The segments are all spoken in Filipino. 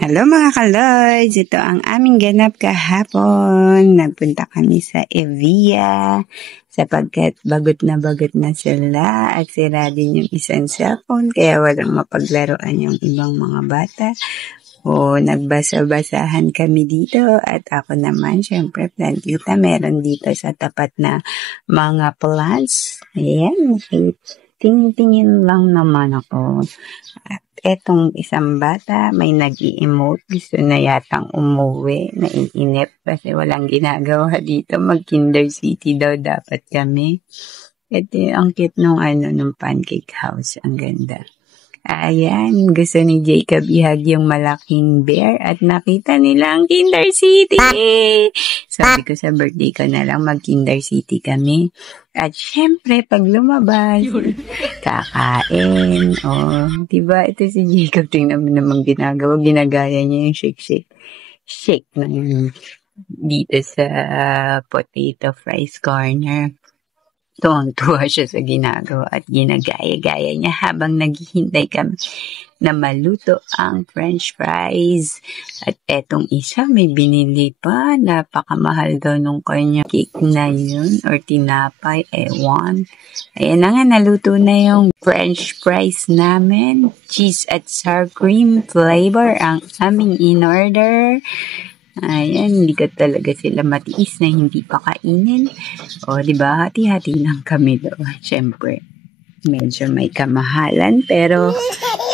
Hello mga kalods! Ito ang aming ganap kahapon. Nagpunta kami sa Evia sapagkat bagot na sila at sira din yung isang cellphone kaya walang mapaglaruan yung ibang mga bata. O nagbasa-basahan kami dito at ako naman syempre plantita meron dito sa tapat na mga plants. Ayan, tingin-tingin lang naman ako. At etong isang bata, may nag-i-emote, gusto na yatang umuwi, naiinip kasi walang ginagawa dito, mag-Kinder City daw dapat kami. Ito ang cute nung pancake house, ang ganda. Ayan, gusto ni Jacob ihag yung malaking bear at nakita nila ang Kinder City. Sabi ko sa birthday ko na lang mag-Kinder City kami. At syempre, pag lumabas, kakain. Diba? Ito si Jacob, tingnan mo namang ginagawa. Ginagaya niya yung shake. Shake na yun dito sa potato fries corner. Tuwang-tuwa siya sa ginagawa at ginagaya-gaya niya habang naghihintay kami na maluto ang french fries. At etong isa may binili pa, napakamahal daw nung kanya cake na yun or tinapay, ewan. Ayan na nga, naluto na yung french fries namin. Cheese at sour cream flavor ang aming in-order. Ayan, hindi ka talaga sila matiis na hindi pa kainin. Diba, hati-hati lang kami doon. Siyempre, medyo may kamahalan, pero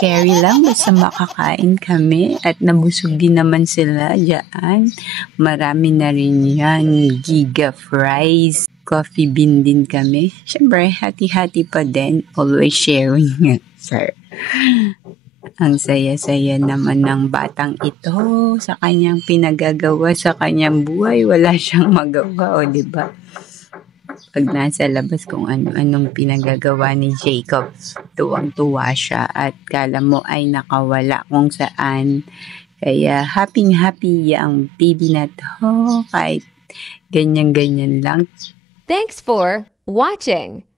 carry lang basta makakain kami at nabusog din naman sila dyan. Marami na rin yan, giga fries, coffee bean din kami. Siyempre, hati-hati pa din, always sharing, sir. Ang saya-saya naman ng batang ito sa kanyang pinagagawa sa kanyang buhay. Wala siyang magawa, diba? Pag nasa labas kung ano-anong pinagagawa ni Jacob, tuwang-tuwa siya at kala mo ay nakawala kung saan. Kaya happy-happy ang baby na to kahit ganyan-ganyan lang. Thanks for watching.